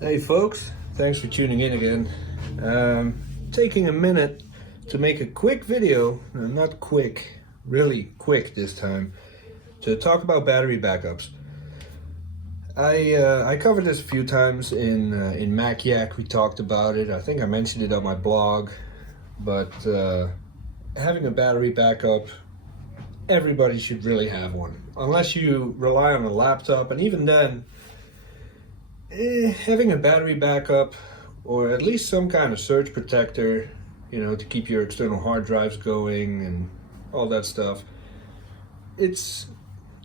Hey folks, thanks for tuning in again. Taking a minute to make a quick video, not quick, really quick this time, to talk about battery backups. I covered this a few times in MacYak. We talked about it. I think I mentioned it on my blog, but having a battery backup, everybody should really have one, unless you rely on a laptop, and even then. Having a battery backup or at least some kind of surge protector, to keep your external hard drives going and all that stuff. It's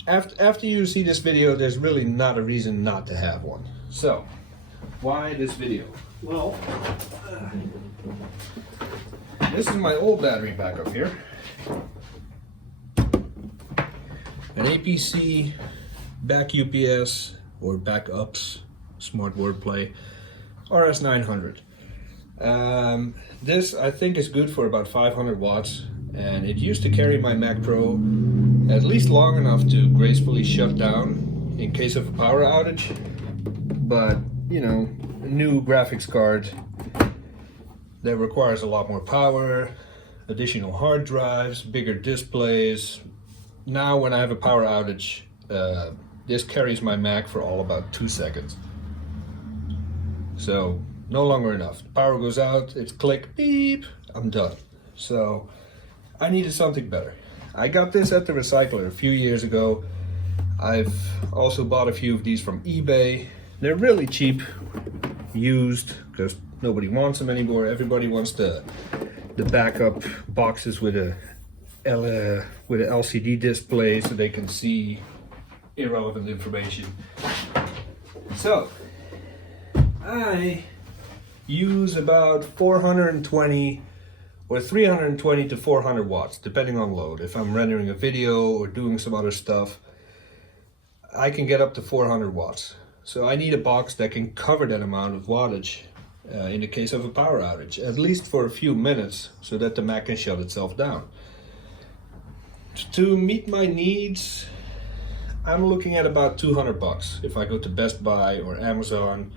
after you see this video, there's really not a reason not to have one. So, why this video? Well, this is my old battery backup here. An APC back UPS or backups. Smart wordplay, RS900. This I think is good for about 500 watts, and it used to carry my Mac Pro at least long enough to gracefully shut down in case of a power outage. But a new graphics card that requires a lot more power, additional hard drives, bigger displays. Now when I have a power outage, this carries my Mac for all about 2 seconds. So, no longer enough. The power goes out, it's click, beep, I'm done. So, I needed something better. I got this at the recycler a few years ago. I've also bought a few of these from eBay. They're really cheap, used, because nobody wants them anymore. Everybody wants the backup boxes with a LCD display so they can see irrelevant information. So, I use about 420 or 320 to 400 watts, depending on load. If I'm rendering a video or doing some other stuff, I can get up to 400 watts. So I need a box that can cover that amount of wattage in the case of a power outage, at least for a few minutes, so that the Mac can shut itself down. To meet my needs, I'm looking at about 200 bucks. If I go to Best Buy or Amazon,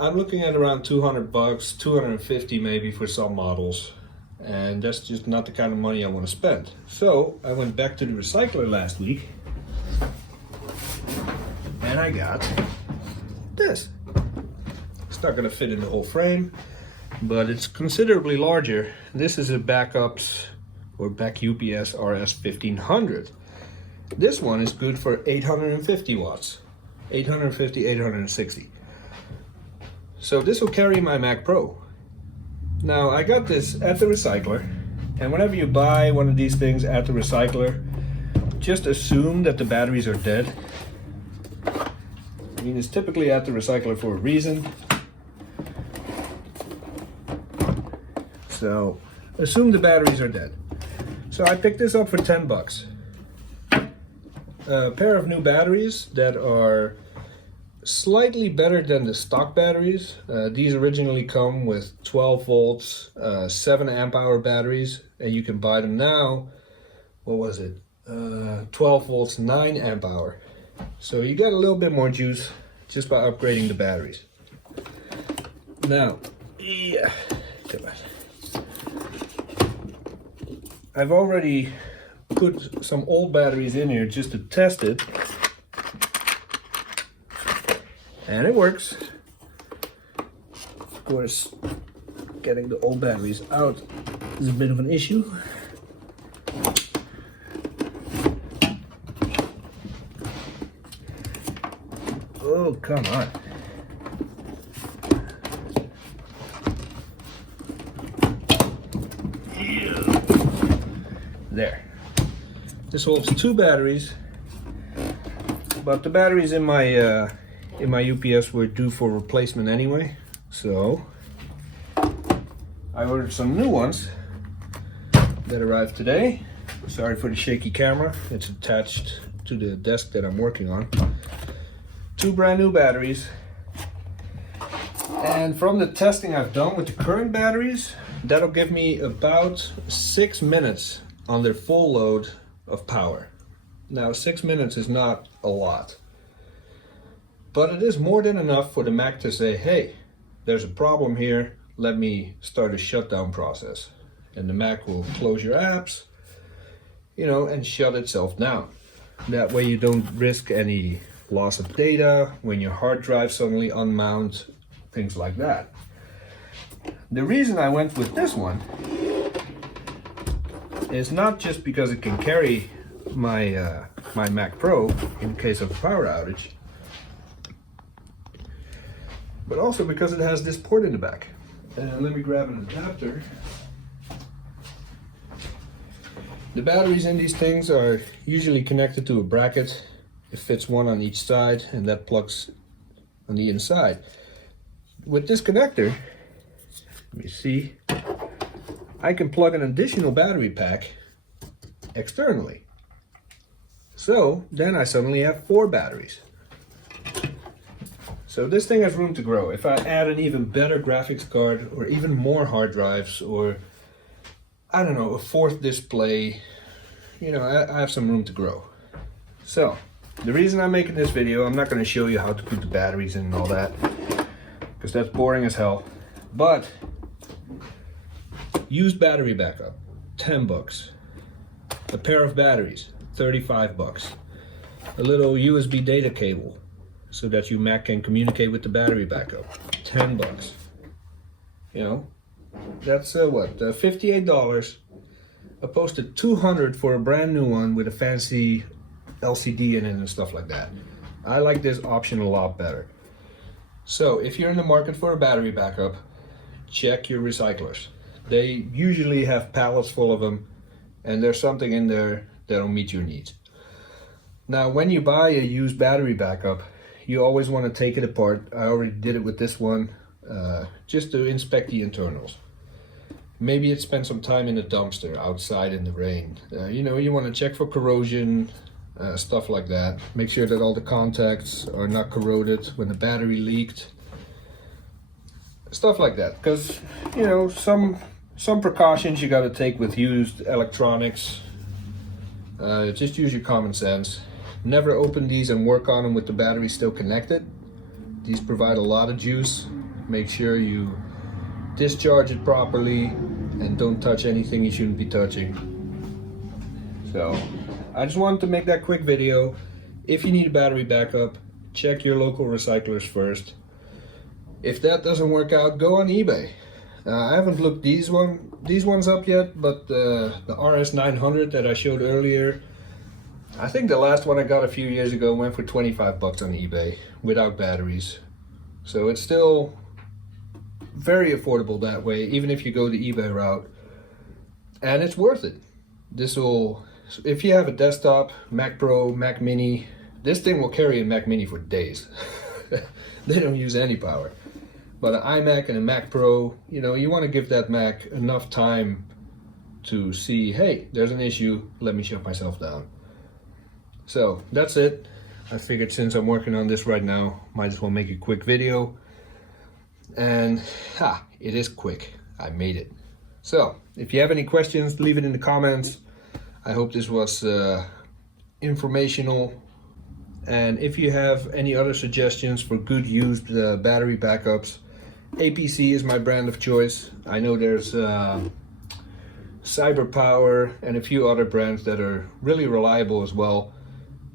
I'm looking at around 200 bucks, 250 maybe for some models, and that's just not the kind of money I want to spend. So I went back to the recycler last week and I got this. It's not going to fit in the whole frame, but it's considerably larger. This is a backups or back UPS RS1500. This one is good for 850 watts, 850, 860. So this will carry my Mac Pro. Now I got this at the recycler, and whenever you buy one of these things at the recycler, just assume that the batteries are dead. I mean, it's typically at the recycler for a reason. So assume the batteries are dead. So I picked this up for 10 bucks. A pair of new batteries that are slightly better than the stock batteries. These originally come with 12 volts, 7 amp hour batteries, and you can buy them now, 12 volts, 9 amp hour. So you get a little bit more juice just by upgrading the batteries. Now, yeah, come on. I've already put some old batteries in here just to test it. And it works. Of course, getting the old batteries out is a bit of an issue. Oh, come on. There. This holds 2 batteries, but the batteries in my UPS were due for replacement anyway, so I ordered some new ones that arrived today. Sorry for the shaky camera, it's attached to the desk that I'm working on. 2 brand new batteries, and from the testing I've done with the current batteries, that'll give me about 6 minutes on their full load of power. Now 6 minutes is not a lot, But it is more than enough for the Mac to say, hey, there's a problem here, let me start a shutdown process. And the Mac will close your apps, you know, and shut itself down. That way you don't risk any loss of data when your hard drive suddenly unmount, things like that. The reason I went with this one is not just because it can carry my my Mac Pro in case of a power outage, but also because it has this port in the back. And let me grab an adapter. The batteries in these things are usually connected to a bracket. It fits one on each side, and that plugs on the inside. With this connector, let me see, I can plug an additional battery pack externally. So then I suddenly have 4 batteries. So this thing has room to grow. If I add an even better graphics card or even more hard drives, or I don't know, a 4th display, you know, I have some room to grow. So the reason I'm making this video, I'm not going to show you how to put the batteries in and all that, because that's boring as hell. But use battery backup, 10 bucks. A pair of batteries, 35 bucks. A little USB data cable so that your Mac can communicate with the battery backup, 10 bucks. You know, that's what, $58 opposed to $200 for a brand new one with a fancy LCD in it and stuff like that. I like this option a lot better. So if you're in the market for a battery backup, check your recyclers. They usually have pallets full of them, and there's something in there that'll meet your needs. Now, when you buy a used battery backup, you always want to take it apart. I already did it with this one, just to inspect the internals. Maybe it spent some time in the dumpster outside in the rain. You know, you want to check for corrosion, stuff like that. Make sure that all the contacts are not corroded when the battery leaked. Stuff like that, because, you know, some precautions you got to take with used electronics. Just use your common sense. Never open these and work on them with the battery still connected. These provide a lot of juice. Make sure you discharge it properly and don't touch anything you shouldn't be touching. So I just wanted to make that quick video. If you need a battery backup, check your local recyclers first. If that doesn't work out, go on eBay. I haven't looked these ones up yet, but the RS900 that I showed earlier, I think the last one I got a few years ago went for 25 bucks on eBay without batteries. So it's still very affordable that way, even if you go the eBay route. And it's worth it. If you have a desktop, Mac Pro, Mac Mini, this thing will carry a Mac Mini for days. They don't use any power. But an iMac and a Mac Pro, you know, you want to give that Mac enough time to see, hey, there's an issue, let me shut myself down. So that's it. I figured since I'm working on this right now, might as well make a quick video. And it is quick. I made it. So if you have any questions, leave it in the comments. I hope this was informational. And if you have any other suggestions for good used battery backups, APC is my brand of choice. I know there's CyberPower and a few other brands that are really reliable as well.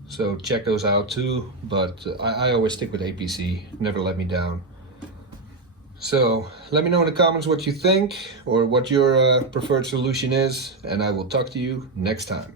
So check those out too. But I always stick with APC. Never let me down. So let me know in the comments what you think or what your preferred solution is, and I will talk to you next time.